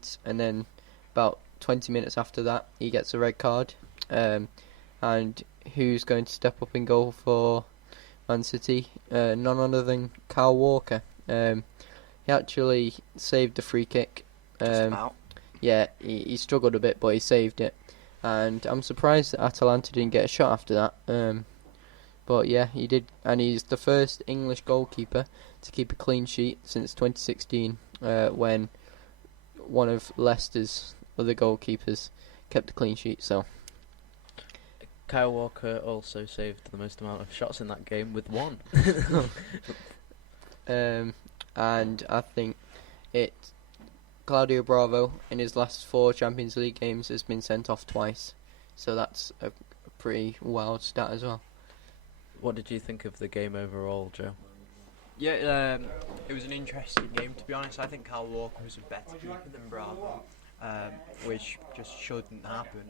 Leeds, and then about 20 minutes after that, he gets a red card. And who's going to step up in goal for Man City? None other than Kyle Walker. He actually saved the free kick. Just about. Yeah, he struggled a bit, but he saved it. And I'm surprised that Atalanta didn't get a shot after that. But yeah, he did, and he's the first English goalkeeper to keep a clean sheet since 2016, when one of Leicester's other goalkeepers kept a clean sheet. So Kyle Walker also saved the most amount of shots in that game with one. And I think Claudio Bravo in his last 4 Champions League games has been sent off twice, so that's a pretty wild stat as well. What did you think of the game overall, Joe? Yeah, it was an interesting game, to be honest. I think Kyle Walker was a better keeper than Bravo, which just shouldn't happen.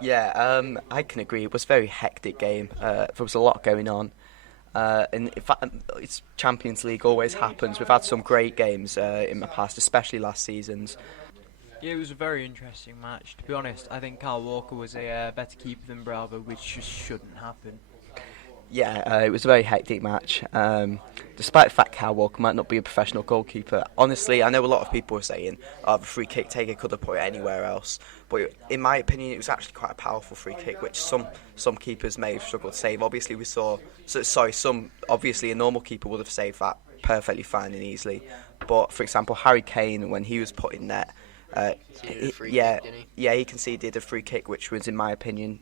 Yeah, I can agree. It was a very hectic game. There was a lot going on. And in fact, it's Champions League always happens. We've had some great games in the past, especially last season's. Yeah, it was a very interesting match. To be honest, I think Kyle Walker was a better keeper than Bravo, which just shouldn't happen. Yeah, it was a very hectic match. Despite the fact Kyle Walker might not be a professional goalkeeper, honestly, I know a lot of people were saying, the free kick taker could have put it anywhere else. But in my opinion, it was actually quite a powerful free kick, which some keepers may have struggled to save. Obviously, obviously a normal keeper would have saved that perfectly fine and easily. But for example, Harry Kane, when he was put in net, he conceded a free kick, which was, in my opinion,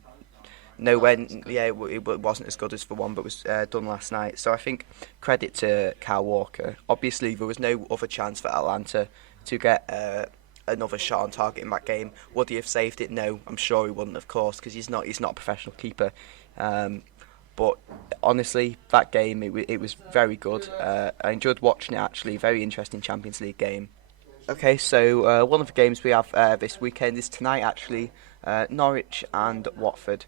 it wasn't as good as the one that was done last night. So I think credit to Kyle Walker. Obviously, there was no other chance for Atlanta to get another shot on target in that game. Would he have saved it? No, I'm sure he wouldn't, of course, because he's not a professional keeper. But honestly, that game, it was very good. I enjoyed watching it, actually. Very interesting Champions League game. Okay, so one of the games we have this weekend is tonight, actually. Norwich and Watford.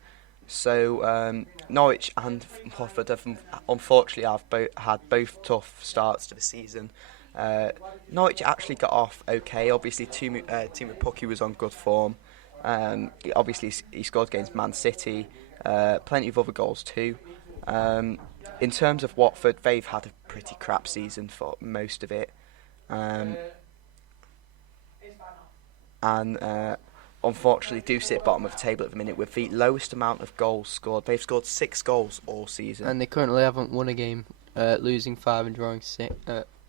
So Norwich and Watford have unfortunately had both tough starts to the season. Norwich actually got off okay. Obviously, Timu Pukki was on good form. Obviously, he scored against Man City. Plenty of other goals too. In terms of Watford, they've had a pretty crap season for most of it. Unfortunately do sit bottom of the table at the minute with the lowest amount of goals scored. They've scored 6 goals all season. And they currently haven't won a game, losing 5 and drawing 6.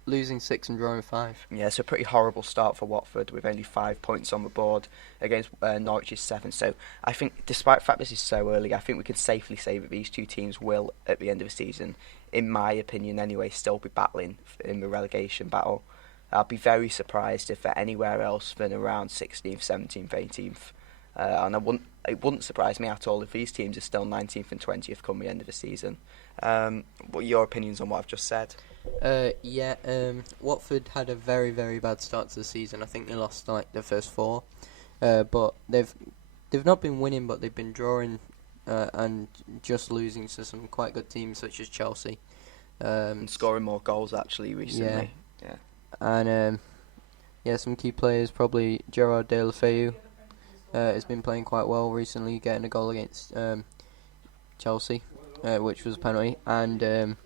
Losing 6 and drawing 5. Yeah, it's a pretty horrible start for Watford with only 5 points on the board against Norwich's 7. So I think, despite the fact this is so early, I think we can safely say that these two teams will, at the end of the season, in my opinion anyway, still be battling in the relegation battle. I'd be very surprised if they're anywhere else than around 16th, 17th, 18th. And it wouldn't surprise me at all if these teams are still 19th and 20th come the end of the season. What are your opinions on what I've just said? Watford had a very, very bad start to the season. I think they lost the first 4. But they've not been winning, but they've been drawing and just losing to some quite good teams such as Chelsea. And scoring more goals actually recently. Yeah. And some key players, probably Gerard Deulofeu has been playing quite well recently, getting a goal against Chelsea, which was a penalty. And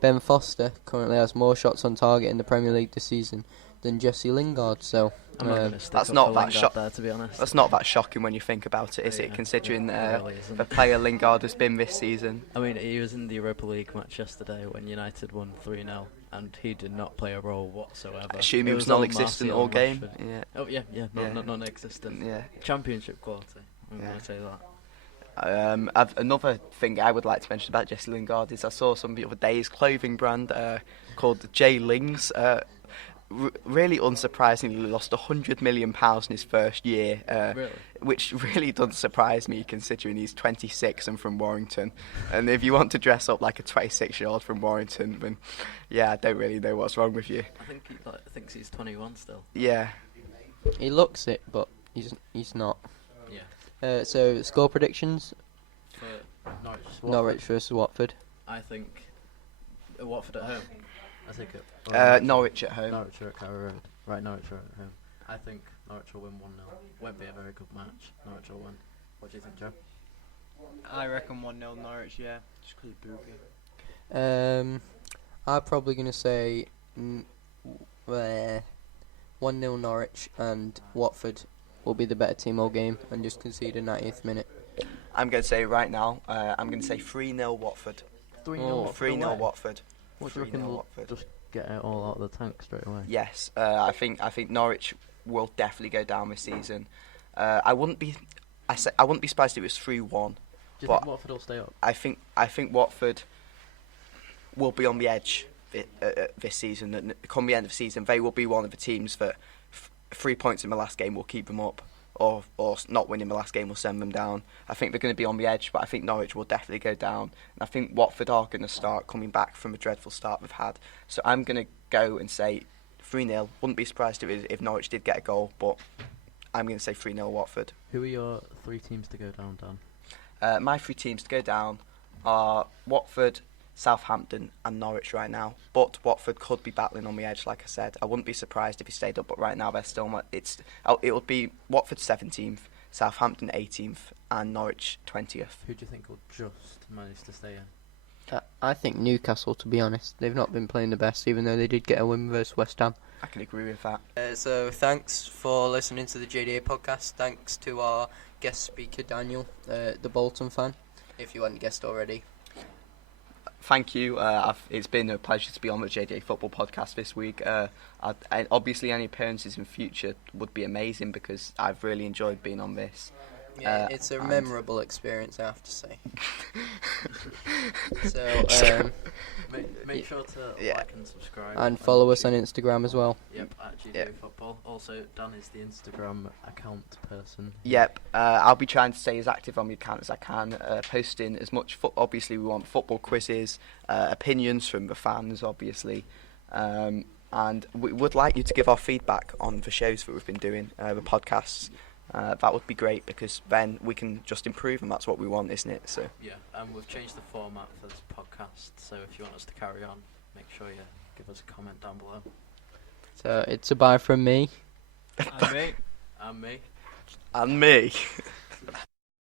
Ben Foster currently has more shots on target in the Premier League this season than Jesse Lingard. So that's not that shocking, to be honest. That's not that shocking when you think about it, is it? Considering the player Lingard has been this season. I mean, he was in the Europa League match yesterday when United won 3-0, and he did not play a role whatsoever. I assume he was non-existent all game. Yeah. Oh yeah, not non-existent. Yeah. Championship quality. I'm going to say that. Another thing I would like to mention about Jesse Lingard is I saw some the other day his clothing brand called J Lings. Really unsurprisingly lost £100 million in his first year, really? Which really doesn't surprise me considering he's 26 and from Warrington. And if you want to dress up like a 26-year-old from Warrington, then I don't really know what's wrong with you. I think he thinks he's 21 still. Yeah. He looks it, but he's not. Yeah. So score predictions for Norwich. Norwich versus Watford. I think Watford at home. I think Norwich at home. Norwich are at Carrow Road. Right, Norwich are at home. I think Norwich will win 1-0. Won't be a very good match. Norwich will win. What do you think, Joe? I reckon 1-0 Norwich, yeah. Just because of Boogie. I'm probably going to say 1-0 Norwich, and Watford will be the better team all game and just concede a 90th minute. I'm going to say right now, I'm going to say 3-0 Watford. 3-0 3-0 Watford. What do you 3-0 reckon they'll Watford. just get it all out of the tank straight away? Yes, I think Norwich will definitely go down this season. I wouldn't be surprised if it was 3-1. Do you But think Watford will stay up? I think Watford will be on the edge this season, and come the end of the season, they will be one of the teams that 3 points in the last game will keep them up, or not winning the last game will send them down. I think they're going to be on the edge, but I think Norwich will definitely go down. And I think Watford are going to start coming back from a dreadful start they've had. So I'm going to go and say 3-0. Wouldn't be surprised if Norwich did get a goal, but I'm going to say 3-0 Watford. Who are your 3 teams to go down, Dan? My 3 teams to go down are Watford, Southampton and Norwich right now. But Watford could be battling on the edge, like I said. I wouldn't be surprised if he stayed up, but right now they're still... It would be Watford 17th, Southampton 18th and Norwich 20th. Who do you think will just manage to stay in? I think Newcastle, to be honest. They've not been playing the best, even though they did get a win versus West Ham. I can agree with that. So thanks for listening to the JDA podcast. Thanks to our guest speaker, Daniel, the Bolton fan, if you hadn't guessed already. Thank you. It's been a pleasure to be on the JDA Football Podcast this week. Obviously, any appearances in future would be amazing because I've really enjoyed being on this. Yeah, it's a memorable experience, I have to say. So, make sure to like and subscribe. And follow us on Instagram as well. Yep, at GDA Football. Also, Dan is the Instagram account person. Yep, I'll be trying to stay as active on the account as I can, posting as much. Obviously, we want football quizzes, opinions from the fans, obviously, and we would like you to give our feedback on the shows that we've been doing, the podcasts. That would be great because then we can just improve, and that's what we want, isn't it? So yeah, and we've changed the format for this podcast. So if you want us to carry on, make sure you give us a comment down below. So it's a bye from me. And me. And me. and me.